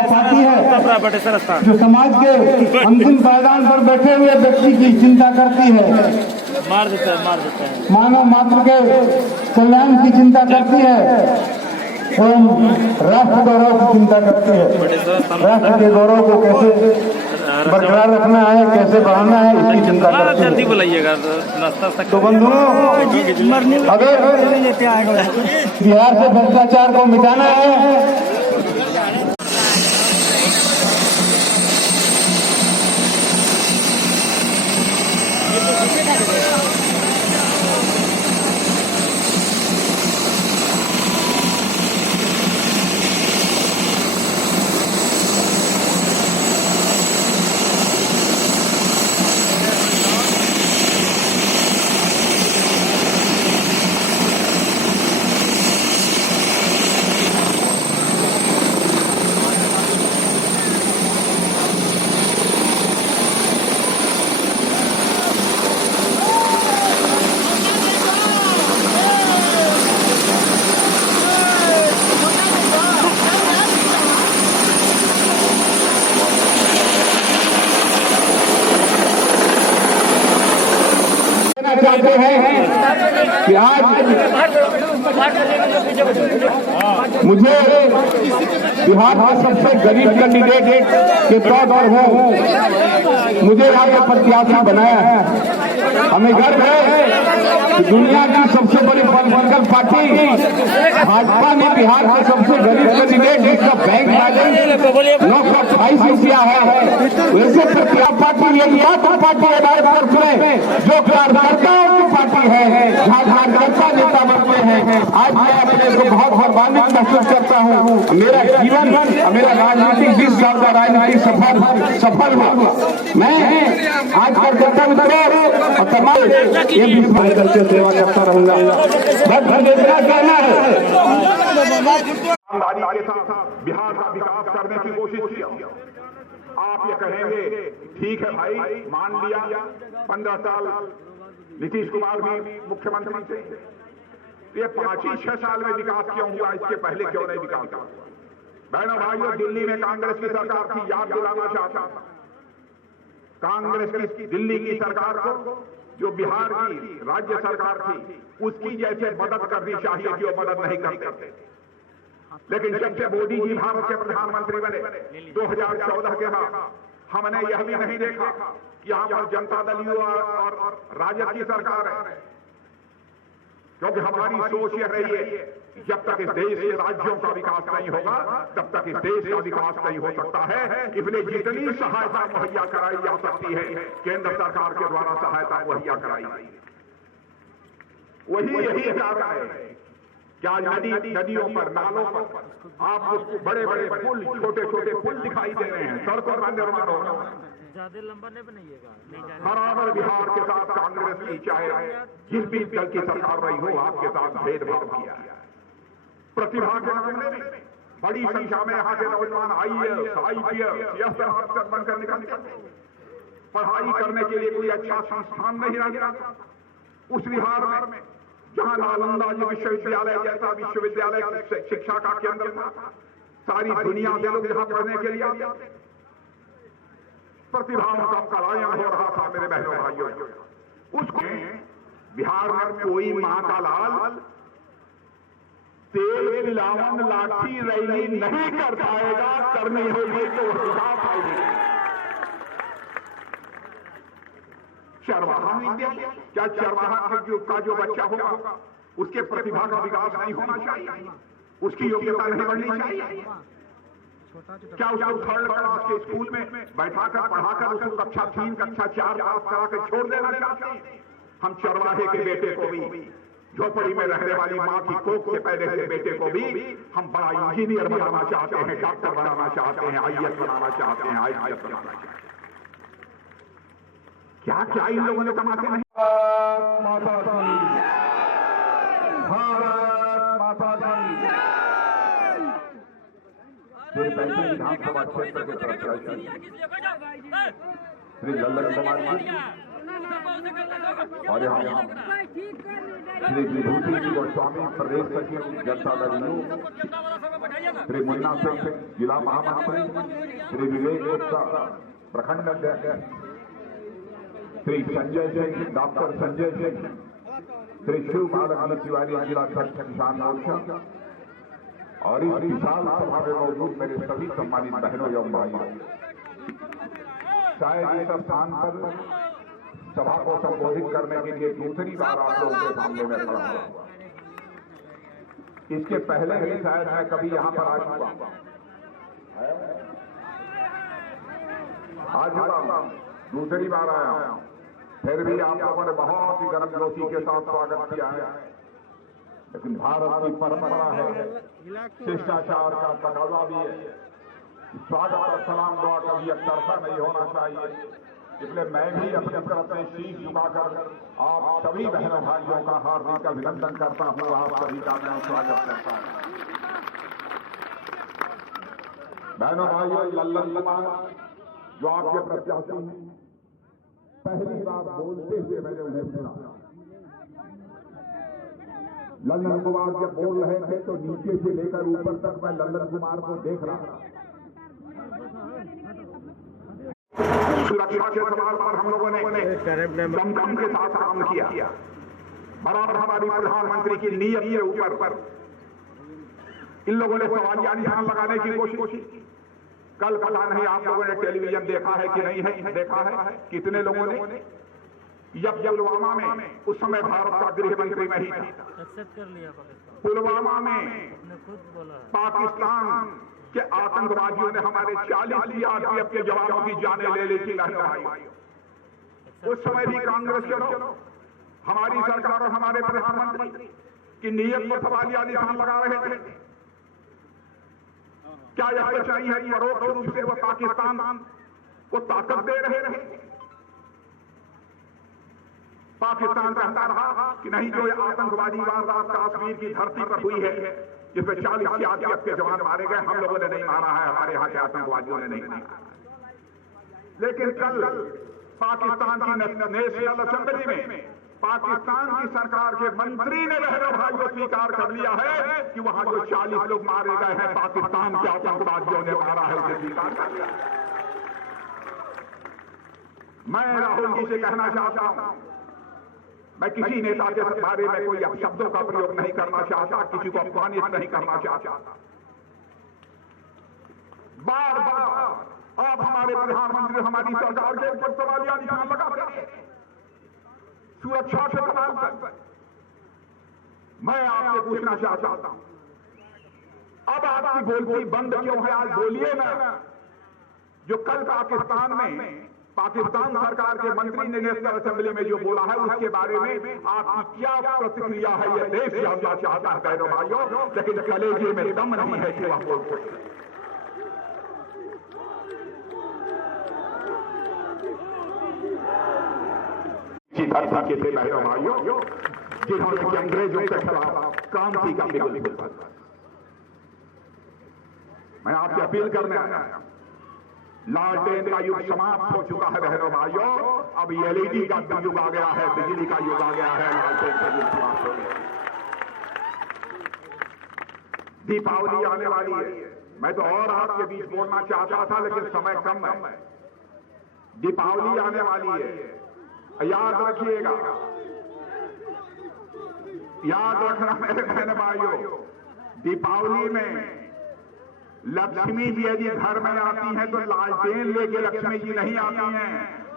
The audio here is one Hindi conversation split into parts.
वो पार्टी है जो समाज के अंतिम पायदान पर बैठे हुए व्यक्ति की चिंता करती है, मार देता है मानव मात्र के कल्याण की चिंता करती है एवं राष्ट्र गौरव की चिंता करती है। राष्ट्र के गौरव को कैसे बरकरार रखना है, कैसे बढ़ाना है, इसकी चिंता करती है। जल्दी बुलाइएगा तो बंधुओं, अगर बिहार से भ्रष्टाचार को मिटाना है चाहते हैं कि आज मुझे बिहार के सबसे गरीब कैंडिडेट के तौर पर हो मुझे यहाँ का प्रत्याशी बनाया है। हमें गर्व है कि दुनिया की सबसे बड़ी पॉलिटिकल पार्टी भाजपा ने बिहार के सबसे गरीब कैंडिडेट जिसका बैंक बैलेंस 928 रुपया है, वैसे प्रत्याशी पार्टी एकमात्र पार्टी है भारतवर्ष में जो कार्यकर्ताओं की पार्टी है, जहाँ कार्यकर्ता नेता बनते हैं। आज मैं अपने को बहुत गौरवान्वित महसूस करता हूँ। मेरा जीवन, मेरा राजनीतिक 20 साल का राजनीतिक सफल हुआ। मैं आज कार्यकर्ता मित्रों और तमाम ये भी करके सेवा करता रहूंगा। बस कहना है के साथ बिहार का विकास करने की कोशिश की। आप ये कहेंगे ठीक है भाई, मान लिया 15 साल नीतीश कुमार भी मुख्यमंत्री थे, ये 5-6 साल में विकास क्यों हुआ, इसके पहले क्यों नहीं विकास हुआ? बहनों भाइयों, दिल्ली में कांग्रेस की सरकार थी, याद दिलाना चाहता था। कांग्रेस की दिल्ली की सरकार को जो बिहार की राज्य सरकार थी उसकी जैसे मदद करनी चाहिए थी, वो मदद नहीं करते। लेकिन जब से मोदी जी भारत के प्रधानमंत्री बने 2014 के बाद हमने यह भी नहीं देखा कि यहाँ पर जनता दल और राजद की सरकार है, क्योंकि हमारी सोच यह रही है जब तक इस देश के राज्यों का विकास नहीं होगा तब तक इस देश का विकास नहीं हो सकता है। इसलिए जितनी सहायता मुहैया कराई जा सकती है केंद्र सरकार के द्वारा सहायता मुहैया कराई, यही कारण है। क्या नदियों पर, नालों पर आपको बड़े बड़े पुल, छोटे छोटे पुल दिखाई दे रहे हैं, सड़कों का निर्माण हो रहा है। ज्यादा लंबा नहीं बनाइएगा। बराबर बिहार के साथ कांग्रेस की चाहे जिस भी दल की सरकार रही हो, आपके साथ भेदभाव किया है। प्रतिभा के मामले में बड़ी संख्या में यहाँ के नौजवान IAS, IPS अफसर बनकर निकलते, पढ़ाई करने के लिए कोई अच्छा संस्थान नहीं रहा। उस बिहार में जहाँ नालंदा विश्वविद्यालय जैसा विश्वविद्यालय शिक्षा का केंद्र था, सारी दुनिया से लोग यहाँ पढ़ने के लिए आते, प्रतिभाओं का पलायन हो रहा था। मेरे बहनों भाइयों, उसको बिहार में कोई मां का लाल तेल पिलावन लाठी रैली नहीं कर पाएगा, करनी होगी तो हिसाब आएगी। चरवाहा विद्यालय, क्या चरवाहा का जो बच्चा होगा उसके प्रतिभा का विकास नहीं होना चाहिए, उसकी योग्यता नहीं बढ़नी चाहिए? क्या उसको 3rd क्लास के स्कूल में बैठाकर पढ़ाकर उसको कक्षा 3, कक्षा 4 पास करा कर छोड़ देना चाहते हैं? हम चरवाहे के बेटे को भी, झोपड़ी में रहने वाली माँ की कोख से पैदा हुए बेटे को भी हम बड़ा इंजीनियर बनाना चाहते हैं, डॉक्टर बनाना चाहते हैं, IAS बनाना चाहते हैं, IPS बनाना चाहते हैं। क्या इन लोगों ने कमाते नहीं? भारत माता दी। विधानसभा क्षेत्र के प्रत्याशी श्री लल्लन कुमार और यहाँ श्री विभूति जी गोस्वामी, प्रदेश सचिव जनता दल श्री मुन्ना सिंह जिला महामंत्री, श्री विवेक गुप्ता प्रखंड अध्यक्ष, श्री संजय सिंह, डॉक्टर संजय सिंह, श्री शिव बालक तिवारी जिला अध्यक्ष किसान मोर्चा और इस विशाल सभा में मौजूद मेरे सभी सम्मानित बहनों एवं भाइयों, शायद इस स्थान पर सभा को संबोधित करने के लिए दूसरी बार आप लोगों के सामने में खड़ा हुआ। इसके पहले भी शायद मैं कभी यहां पर आ चुका, दूसरी बार आया हूं, फिर भी आप लोगों ने बहुत ही गर्मजोशी के साथ स्वागत किया है। लेकिन भारत की परंपरा है, शिष्टाचार का तकाजा भी है, स्वागत और सलाम दुआ कभी एकतरफा नहीं होना चाहिए। इसलिए मैं भी अपनी तरफ में शीश झुकाकर आप सभी बहनों भाइयों का हार्दिक अभिनंदन करता हूं, आप सभी का मैं स्वागत करता हूं। बहनों भाइयों, लल्लन कुमार जो आपके प्रत्याशी हैं, पहली बार बोलते हुए मैंने उन्हें सुना। लल्लन कुमार जब बोल रहे थे तो नीचे से लेकर ऊपर तक मैं लल्लन कुमार को देख रहा था। सुरक्षा के सवाल पर हम लोगों ने दमदम के साथ काम किया। बराबर हमारी प्रधानमंत्री की नीयत के ऊपर इन लोगों ने सवालिया निशान लगाने की कोशिश की। कल पता नहीं आप लोगों ने टेलीविजन देखा है कि नहीं है, देखा है कितने लोगों ने, जब पुलवामा में उस समय भारत का गृह मंत्री मैं ही था, पुलवामा में पाकिस्तान के आतंकवादियों ने हमारे 40 सीआरपीएफ के जवानों की जानें ले ली थी। उस समय भी कांग्रेस के लोग हमारी सरकार और हमारे प्रधानमंत्री की नीयत को सवालिया निशान लगा रहे थे। क्या यह सच्चाई है कि परोक्ष रूप से वो पाकिस्तान को ताकत दे रहे थे? पाकिस्तान कहता रहा कि नहीं, जो ये आतंकवादी वारदात कश्मीर की धरती पर हुई है, जिसमें 40 सीआरपीएफ के जवान मारे गए, हम लोगों ने नहीं मारा है, हमारे यहाँ के आतंकवादियों ने नहीं मारा। लेकिन कल पाकिस्तान की नेशनल असेंबली में पाकिस्तान की सरकार के मंत्री ने बहनों भाइयों स्वीकार कर लिया है कि वहां जो 40 लोग मारे गए हैं पाकिस्तान के आतंकवादियों ने मारा है, उसे स्वीकार कर लिया। मैं राहुल जी से कहना चाहता हूं, मैं किसी नेता के बारे में कोई अपशब्दों का प्रयोग नहीं करना चाहता, किसी को अपमानित नहीं करना चाहता। बार बार आप हमारे प्रधानमंत्री हमारी सरकार के ऊपर सवालिया निशान लगाते हैं। सुरक्षा के सवाल पर मैं आपसे पूछना चाहता हूं, अब आपकी बोलती बंद क्यों है? आज बोलिए ना। जो कल पाकिस्तान में पाकिस्तान सरकार के मंत्री ने नेशनल असेंबली में जो बोला है, उसके बारे में आपकी क्या प्रतिक्रिया है? यह देश जानना चाहता है बहनों भाइयों, लेकिन कलेजे में दम नहीं है कि वह बोल धरती के थे बहनों भाइयों, जिन्होंने अंग्रेजों के खिलाफ क्रांति का बिगुल बजा। मैं आपसे अपील करने आया, लालटेन का युग समाप्त हो चुका है बहनों भाइयों, अब एलईडी का युग आ गया है, बिजली का युग आ गया है, लालटेन का युग समाप्त हो गया। दीपावली आने वाली है, मैं तो और आपके बीच बोलना चाहता था लेकिन समय कम है। दीपावली आने वाली है, याद रखिएगा, याद रखना मेरे बहन भाइयों, दीपावली में लक्ष्मी जी यदि घर में आती हैं तो लालटेन लेके लक्ष्मी जी नहीं आती हैं।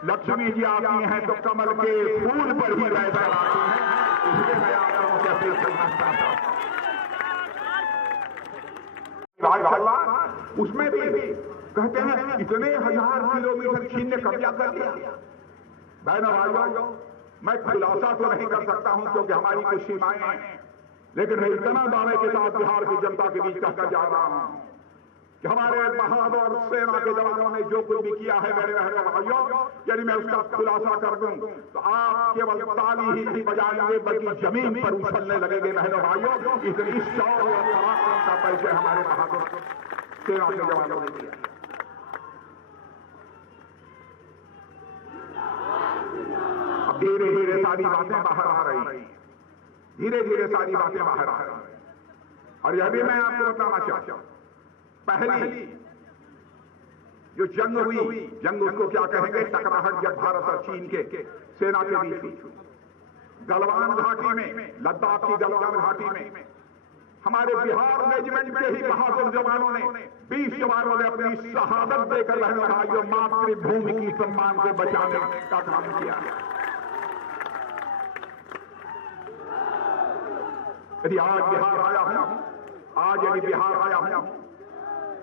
लक्ष्मी जी आती हैं तो कमल के फूल पर ही रहकर आती हैं। इसलिए मैं आप लोगों से अपील करना चाहता हूं। उसमें भी कहते हैं इतने 1000 किलोमीटर चीन ने कब्जा कर लिया। बहनों भाइयों, मैं खुलासा तो नहीं कर सकता हूं क्योंकि हमारी कुछ सीमाएं हैं, लेकिन मैं इतना दावे के साथ बिहार की जनता के बीच कहकर जा रहा हूं कि हमारे बहादुर सेना के जवानों ने जो कुछ भी किया है मेरे बहनों भाइयों, यदि मैं उसका खुलासा कर दूं तो आप केवल ताली ही नहीं बजाएंगे बल्कि जमीन पर उछलने लगेंगे बहनों भाइयों। इतनी शौर्य और पराक्रम का परिचय हमारे बहादुर सेना के जवानों ने किया। अब धीरे धीरे सारी बातें बाहर आ रही, धीरे धीरे सारी बातें बाहर आ रही। और यह भी मैं आपको बताना चाहता हूं, पहली जो जंग हुई, जंग उसको क्या कहेंगे, टकराहट जब भारत और चीन के सेना के बीच हुई, गलवान घाटी में, लद्दाख की गलवान घाटी में हमारे बिहार रेजिमेंट के ही बहादुर जवानों ने, 20 जवानों ने अपनी शहादत देकर बहन भाइयों मातृभूमि की सम्मान को बचाने का काम किया। यदि आज बिहार आया हूं, आज यदि बिहार आया हूं,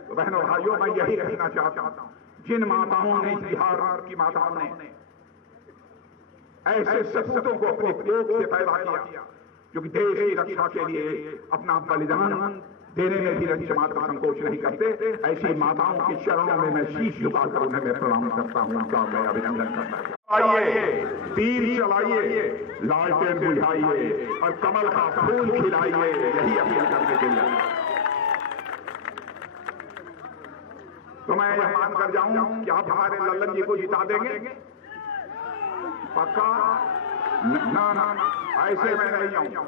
तो बहनों भाइयों मैं यही कहना चाहता हूं, जिन माताओं ने, बिहार की माताओं ने ऐसे सपूतों को अपने कोख से पैदा किया जो कि देश की रक्षा के लिए अपना बलिदान देने में भी रंचमात्र संकोच नहीं करते, ऐसी माताओं के चरणों में मैं शीश झुकाकर उन्हें मैं प्रणाम करता हूं, उनका मैं अभिनंदन करता हूं। आइए, तीर चलाइए, लालटेन बुझाइए और कमल का फूल खिलाइए, यही अपील करने के लिए। तो मैं यह मानकर जाऊं कि आप हमारे लल्लन जी को जिता देंगे, पक्का? ना ना, ऐसे मैं नहीं आऊं।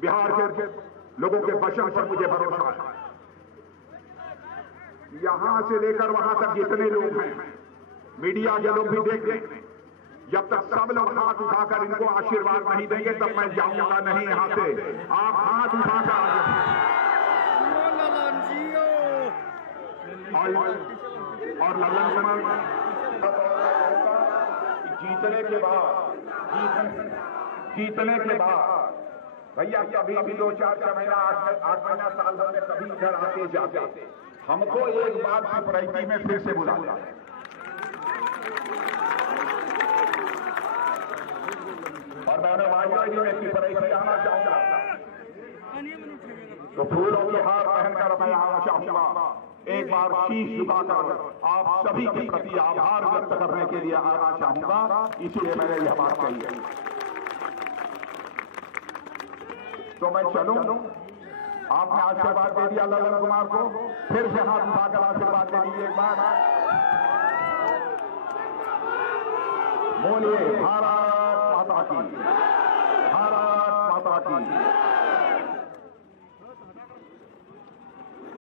बिहार के लोगों के वचन पर मुझे भरोसा है। यहां से लेकर वहां तक जितने लोग हैं, मीडिया के लोग भी देख लें, जब तक सब लोग हाथ उठाकर इनको आशीर्वाद नहीं देंगे तब मैं जाऊंगा नहीं यहां से। आप हाथ उठाकर और लल्लन कुमार जीतने के बाद भैया कभी भी 2-4 महीना 8 महीना साल भर में कभी इधर आते जाते, हमको एक बात पिपरैती में फिर से बुला लिया। और मैंने भाइयों ही में पिपरैती आना चाहूंगा, तो फूलों की हार पहनकर मैं आना चाहूंगा, एक बार शीश झुकाकर आप सभी के प्रति आभार व्यक्त करने के लिए आना चाहूंगा, इसीलिए मैंने यह बात कही है। तो मैं चलूं, आपने आशीर्वाद दे दिया लल्लन कुमार को, फिर से हाथ उठाकर आशीर्वाद दे दीजिए एक बार। बोलिए भारत माता की, भारत माता की।